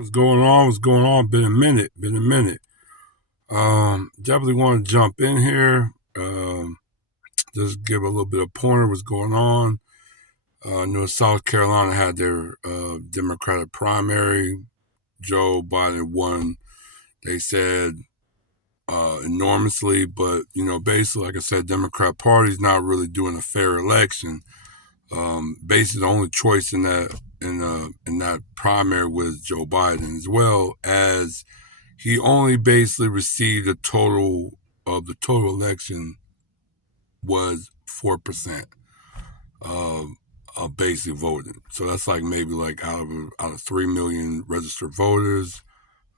What's going on? What's going on? Been a minute. Been a minute. Definitely want to jump in here. Just give a little bit of pointer what's going on. I know South Carolina had their Democratic primary. Joe Biden won. They said enormously, but basically, like I said, Democrat Party's not really doing a fair election. Basically, the only choice in that primary was Joe Biden, as well as he only basically received a total of the total election was 4% of basic voting. So that's like maybe like out of 3 million registered voters,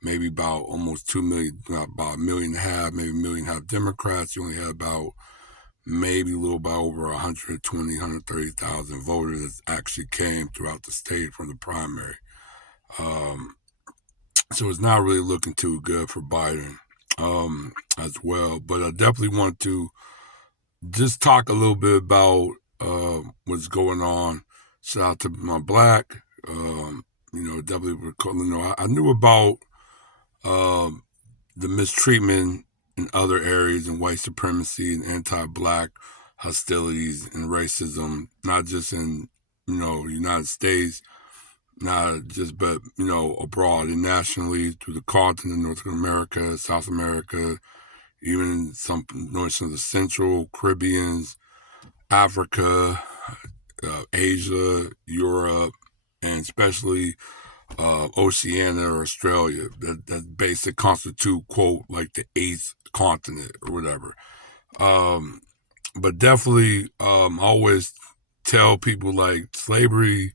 maybe about almost 2 million, about a million and a half, maybe a million and a half Democrats. You only had about maybe a little about over 120, 130,000 voters that actually came throughout the state from the primary. Um, so it's not really looking too good for Biden as well. But I definitely want to just talk a little bit about what's going on. Shout out to my black. Definitely, I knew about um, the mistreatment in other areas and white supremacy and anti-black hostilities and racism, not just in United States, not just but abroad and nationally through the continent, North America, South America, even some notions of the Central Caribbeans, Africa, Asia, Europe, and especially Oceania or Australia. That basically constitute quote like the eighth continent or whatever. Um, but definitely, I always tell people like slavery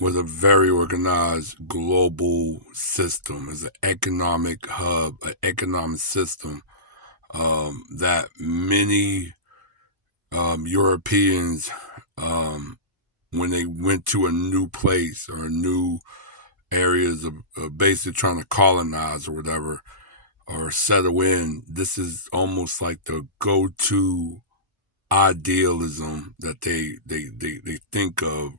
was a very organized global system, as an economic hub, an economic system that many Europeans, when they went to a new place or new areas of basically trying to colonize or whatever or settle in, this is almost like the go-to idealism that they think of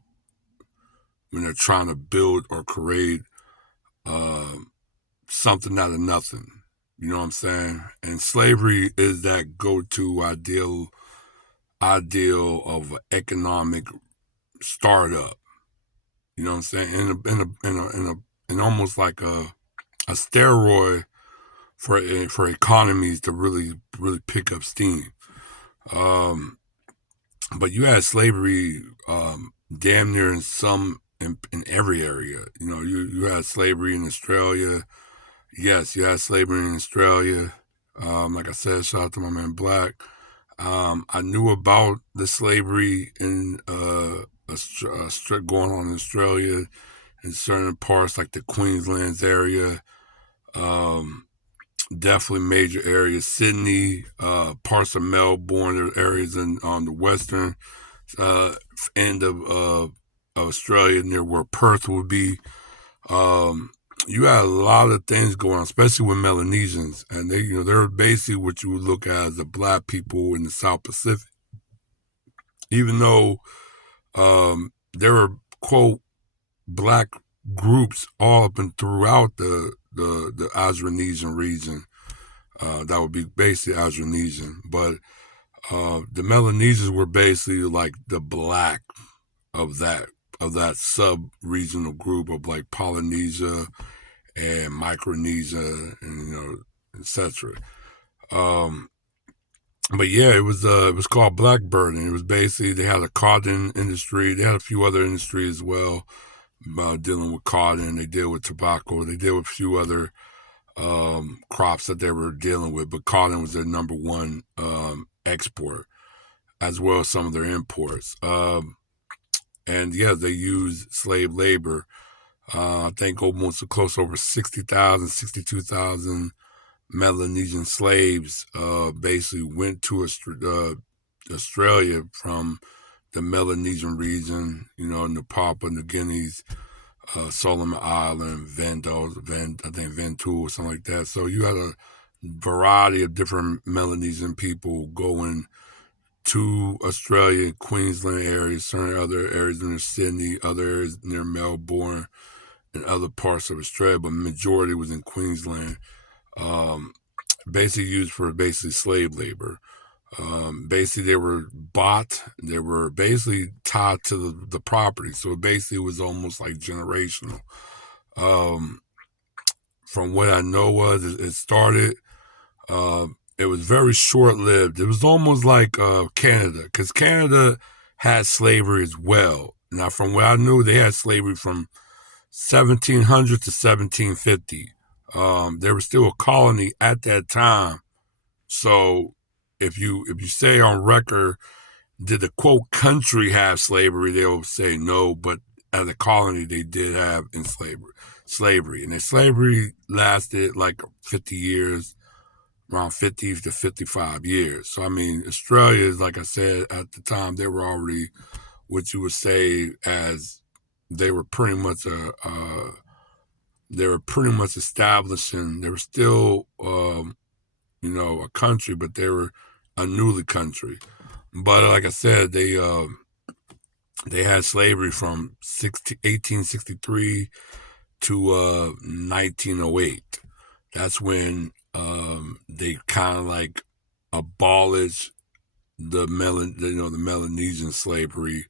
when they're trying to build or create uh, something out of nothing. You know what I'm saying? And slavery is that go-to ideal of an economic startup. You know what I'm saying? In almost like a steroid for economies to really pick up steam. Um, but you had slavery damn near in every area. You had slavery in Australia. Yes, you had slavery in Australia. Like I said, shout out to my man Black. I knew about the slavery in going on in Australia in certain parts like the Queensland's area. Um, Definitely major areas. Sydney, parts of Melbourne, there are areas on the western uh, end of Australia near where Perth would be. Um, you had a lot of things going on, especially with Melanesians, and they're basically what you would look at as the black people in the South Pacific. Even though there were quote black groups all up and throughout the Austronesian region, that would be basically Austronesian, but the Melanesians were basically like the black of that sub regional group of like Polynesia and Micronesia and etc. Um, but yeah, it was called Blackbird, and it was basically they had a cotton industry. They had a few other industries as well, dealing with cotton. They deal with tobacco. They deal with a few other crops that they were dealing with, but cotton was their number one export, as well as some of their imports. And yeah, they used slave labor. I think almost close over 60,000, 62,000 Melanesian slaves basically went to Australia from the Melanesian region, in the Papua New Guineas, Solomon Island, I think Vanuatu or something like that. So you had a variety of different Melanesian people going to Australia, Queensland areas, certain other areas near Sydney, other areas near Melbourne, in other parts of Australia, but majority was in Queensland. Basically used for basically slave labor. Basically, they were bought. They were basically tied to the property, so it basically was almost like generational. Um, from what I know, it started. It was very short lived. It was almost like Canada, because Canada had slavery as well. Now, from what I knew, they had slavery from 1700 to 1750. They were still a colony at that time. So, if you say on record, did the quote country have slavery? They'll say no, but as a colony, they did have slavery, and the slavery lasted like 50 years, around 50 to 55 years. So I mean, Australia is, like I said, at the time they were already what you would say as they were pretty much they were pretty much establishing. They were still a country, but they were a newly country. But like I said, they had slavery from 1863 to 1908. That's when they kind of like abolished the Melanesian slavery,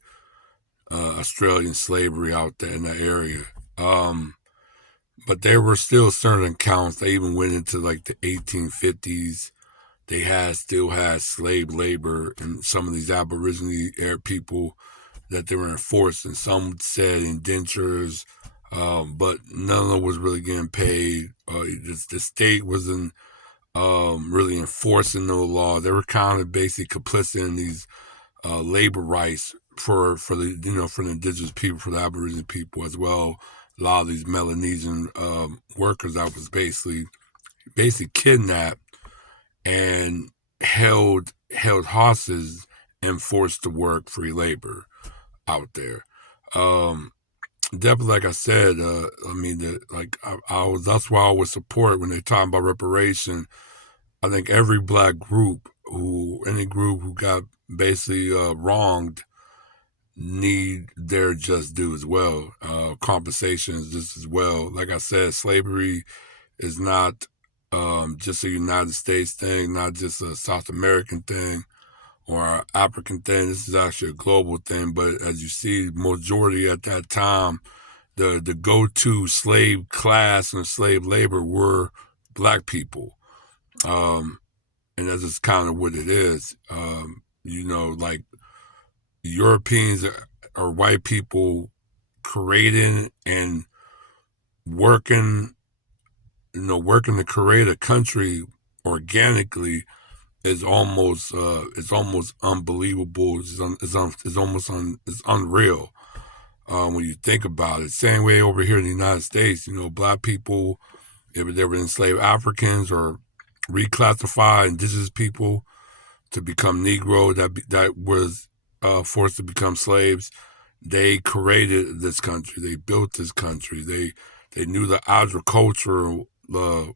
Australian slavery out there in that area. But there were still certain accounts. They even went into like the 1850s. They still had slave labor, and some of these Aboriginal people that they were enforcing. Some said indentures, but none of them was really getting paid. The state wasn't really enforcing no law. They were kind of basically complicit in these labor rights for the indigenous people, for the Aboriginal people as well. A lot of these Melanesian workers that was basically kidnapped and held hostage and forced to work free labor out there. Definitely, like I said, I mean, that's why I would support when they're talking about reparation. I think every black group any group who got basically wronged need their just due as well. Compensation is just as well. Like I said, slavery is not just a United States thing, not just a South American thing or an African thing. This is actually a global thing. But as you see, majority at that time, the go-to slave class and slave labor were black people. And that's just kind of what it is. Like Europeans or white people creating and working to create a country organically is almost unbelievable. It's unreal when you think about it. Same way over here in the United States, black people, if they were enslaved Africans or reclassified indigenous people to become Negro that was forced to become slaves. They created this country. They built this country. They knew the agricultural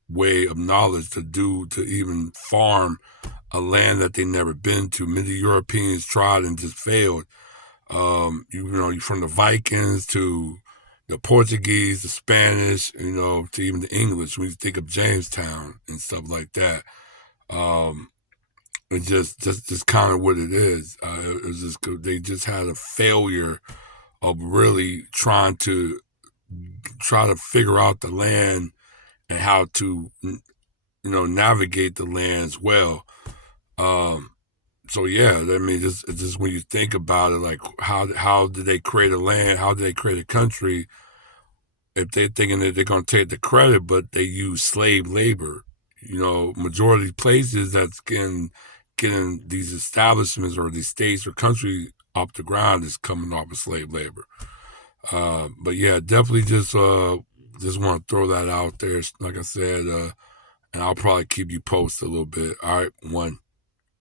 way of knowledge to even farm a land that they never been to. Many Europeans tried and just failed. You from the Vikings to the Portuguese, the Spanish, to even the English. When you think of Jamestown and stuff like that, it's just kind of what it is. It was just they just had a failure of really trying to figure out the land and how to navigate the land as well. So yeah, I mean, just when you think about it, like how did they create a land? How did they create a country? If they're thinking that they're going to take the credit, but they use slave labor, majority places that's getting these establishments or these states or country off the ground is coming off of slave labor. But yeah, definitely just want to throw that out there. Like I said, and I'll probably keep you posted a little bit. All right, one.